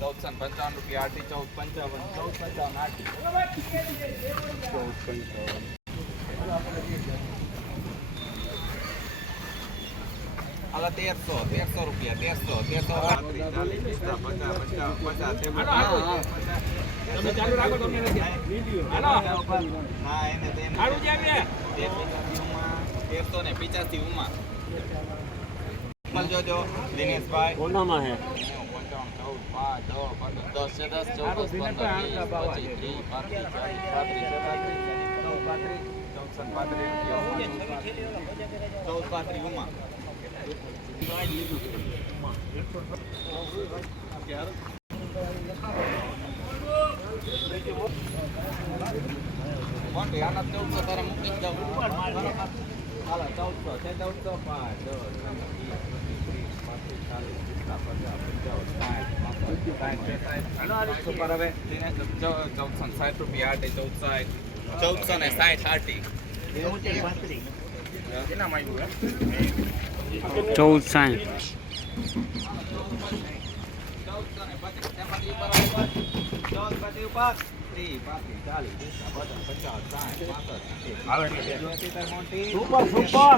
ચૌદ પંચાવન ચૌદસો ને પંચાવન રૂપિયા આઠી ચૌદ પંચાવન ચૌદ પંચાવન આઠી હાલો તેરસો તેરસો રૂપિયા તેરસો તેરસો પાંત્રીસ, ચાલીસ, પિસ્તાલીસ, પચાસ પચાસ પચાસ ટેબલ. હા, હા. ના, એને તેને. તેર પિચાસી ઉમા, તેરસો ને પિચાસી ઉમા. ઉપર જોજો, દિનેશભાઈ. કોનામાં હે પંચાવન, ચૌદ, પાંચ, દસ, પંદર, દસ છે દસ, ચૌદ, પંદર, વીસ, પચીસ, ત્રીસ, પાંત્રીસ, ચાલીસ, પાંત્રીસ, છત્રીસ, પાંત્રીસ, ચૌદસો ને પાંત્રીસ. ચૌદ પાંત્રીસ ઉમા. આના ચૌદસો તારે મૂકી જ દઉં હાલો ચૌદસો છે ચૌદસો પાંચ દસ ત્રીસ પાંત્રીસ ચાલીસ પચાસ પંચાવન પાંસઠ સાઠ હવે ચૌદસો ને સાઠ રૂપિયા આટે ચૌદ સાઠ ચૌદસો ને સાઠ આટી ચૌદ સાઠ ચૌદસો સુપર સુપર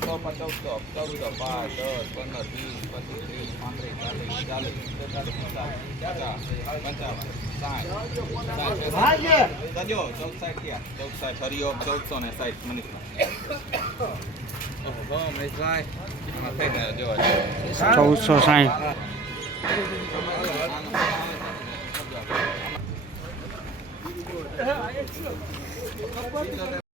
પિચોતેર, સંજય એંસી. ચૌદસો ને એંસી રૂપિયા નહીં ચૌદ એંસી હે? પિચાસી ચોરની કપા ચૌદ હે પિચાસી હરિઓમ ચૌદસો ને પિચાસી ચૌદ પીચ્યા હાલો ભાઈ હાલો એક ધણીનો ચૌદસો પચૌદસો ચૌદસો પાંચ દસ પંદર વીસ પચીસ ત્રીસ પાંત્રીસ ચાલીસ ચાલીસ બેતાલીસ પચાસ પચાસ પંચાવન સાઠ સાઠ ભાગે સજો ચૌદ સાઠ થયા ચૌદ સાઠ હરિઓમ ચૌદસો ને સાઠ મનીષભાઈ ઓહો મહેશભાઈ આમાં થઈ ગયો જો ચૌદસો સાઠ